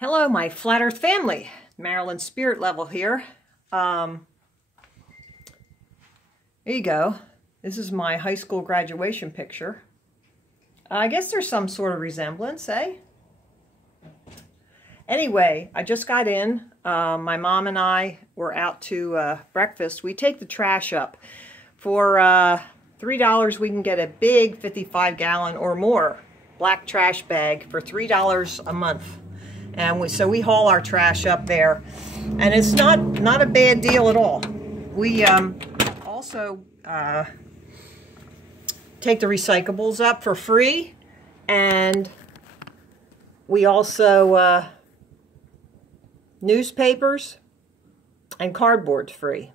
Hello, my Flat Earth family. Marilyn Spirit Level here. There you go. This is my high school graduation picture. I guess there's some sort of resemblance, eh? Anyway, I just got in. My mom and I were out to breakfast. We take the trash up. For $3, we can get a big 55-gallon or more black trash bag for $3 a month. And so we haul our trash up there, and it's not a bad deal at all. We also take the recyclables up for free, and we also newspapers and cardboard's free.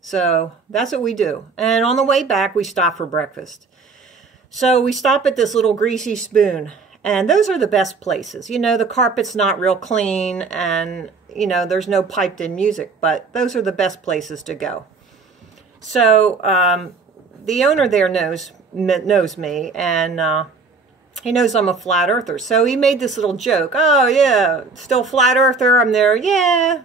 So that's what we do. And on the way back, we stop for breakfast. So we stop at this little Greasy Spoon. And those are the best places. You know, the carpet's not real clean, and, you know, there's no piped-in music, but those are the best places to go. So the owner there knows me, and he knows I'm a flat earther. So he made this little joke. Oh, yeah, still flat earther? I'm there, yeah.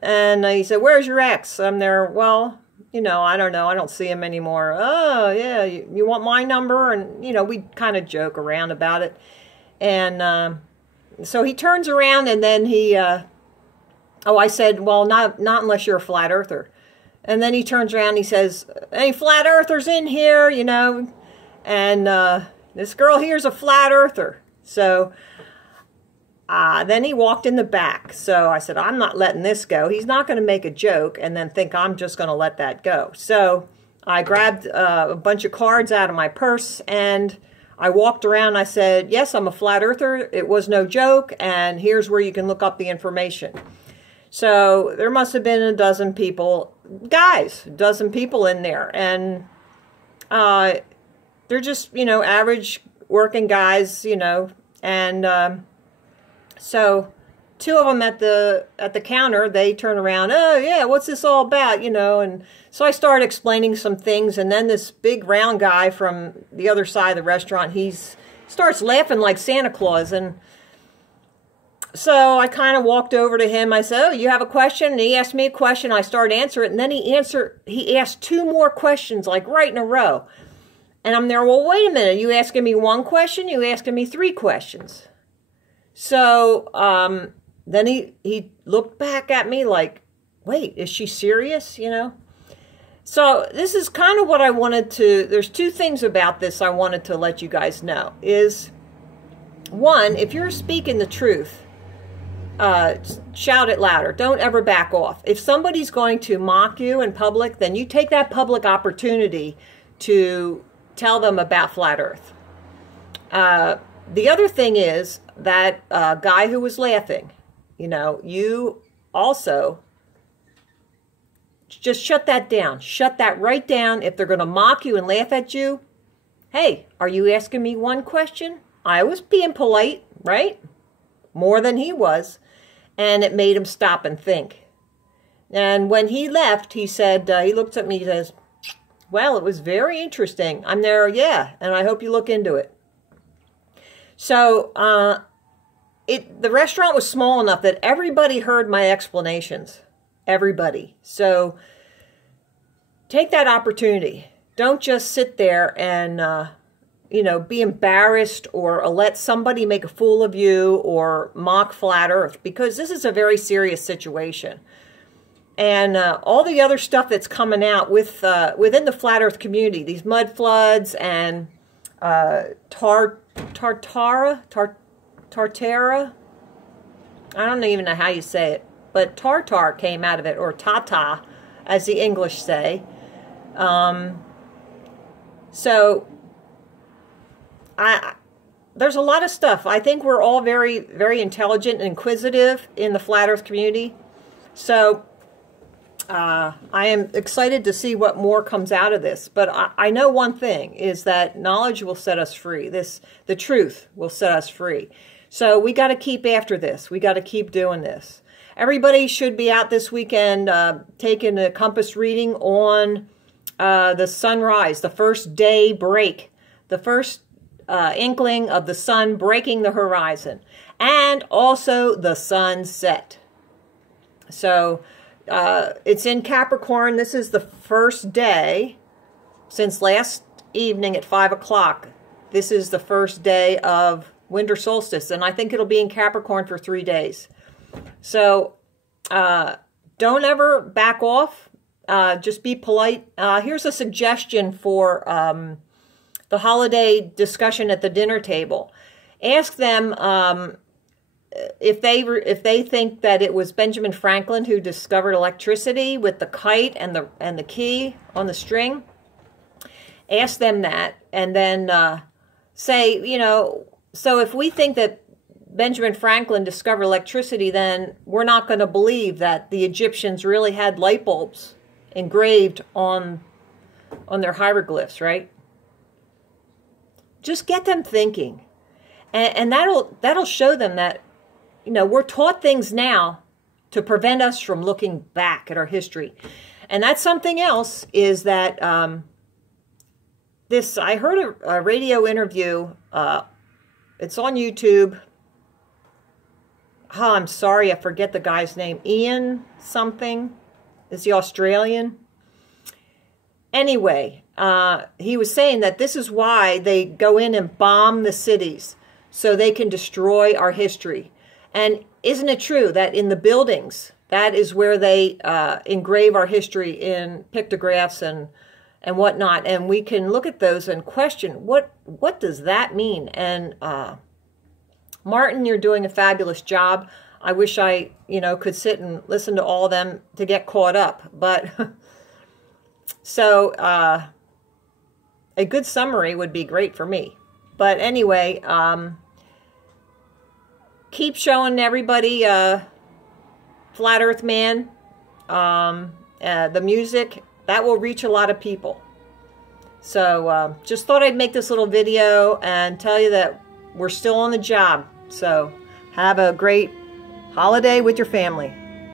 And he said, where's your ex? I'm there, well, you know, I don't know. I don't see him anymore. Oh, yeah, you want my number? And, you know, we kind of joke around about it. And so he turns around, and then he, oh, I said, well, not unless you're a flat earther. And then he turns around and he says, any flat earthers in here, you know? And this girl here's a flat earther. So then he walked in the back. So I said, I'm not letting this go. He's not going to make a joke and then think I'm just going to let that go. So I grabbed a bunch of cards out of my purse, and I walked around. I said, yes, I'm a flat earther. It was no joke, and here's where you can look up the information. So there must have been a dozen people, guys, a dozen people in there. And they're just, you know, average working guys, you know. And so two of them at the counter, they turn around, oh, yeah, what's this all about, you know? And so I started explaining some things, and then this big round guy from the other side of the restaurant, he starts laughing like Santa Claus. And so I kind of walked over to him. I said, oh, you have a question? And he asked me a question. I started answering it, and then he asked two more questions, like right in a row. And I'm there, well, wait a minute, you asking me one question? You asking me three questions? So then he looked back at me like, wait, is she serious, you know? So this is kind of what I wanted to, there's two things about this I wanted to let you guys know. Is, one, if you're speaking the truth, shout it louder. Don't ever back off. If somebody's going to mock you in public, then you take that public opportunity to tell them about Flat Earth. The other thing is that guy who was laughing, you know, you also just shut that down. Shut that right down. If they're going to mock you and laugh at you, hey, are you asking me one question? I was being polite, right? More than he was. And it made him stop and think. And when he left, he said, he looked at me, he says, well, it was very interesting. I'm there, yeah, and I hope you look into it. So the restaurant was small enough that everybody heard my explanations. Everybody. So take that opportunity. Don't just sit there and, you know, be embarrassed or let somebody make a fool of you or mock Flat Earth, because this is a very serious situation. And all the other stuff that's coming out within the Flat Earth community, these mud floods and Tartara? I don't even know how you say it, but tartar came out of it, or tata, as the English say. So there's a lot of stuff. I think we're all very, very intelligent and inquisitive in the Flat Earth community. So I am excited to see what more comes out of this. But I know one thing, is that knowledge will set us free. The truth will set us free. So we got to keep after this. We got to keep doing this. Everybody should be out this weekend taking a compass reading on the sunrise, the first day break. The first inkling of the sun breaking the horizon, and also the sunset. So it's in Capricorn. This is the first day since last evening at 5 o'clock. This is the first day of winter solstice, and I think it'll be in Capricorn for 3 days. So don't ever back off. Just be polite. Here's a suggestion for the holiday discussion at the dinner table. Ask them if they think that it was Benjamin Franklin who discovered electricity with the kite and the key on the string. Ask them that, and then say, you know, so if we think that Benjamin Franklin discovered electricity, then we're not going to believe that the Egyptians really had light bulbs engraved on their hieroglyphs, right? Just get them thinking, and that'll show them that, you know, we're taught things now to prevent us from looking back at our history. And that's something else, is that I heard a radio interview. It's on YouTube. Oh, I'm sorry, I forget the guy's name. Ian something. Is he Australian? Anyway, he was saying that this is why they go in and bomb the cities, so they can destroy our history. And isn't it true that in the buildings, that is where they engrave our history in pictographs and whatnot, and we can look at those and question, what does that mean? And Martin, you're doing a fabulous job. I wish I, you know, could sit and listen to all of them to get caught up. But so a good summary would be great for me. But anyway, keep showing everybody Flat Earth Man, the music. That will reach a lot of people. So just thought I'd make this little video and tell you that we're still on the job. So have a great holiday with your family.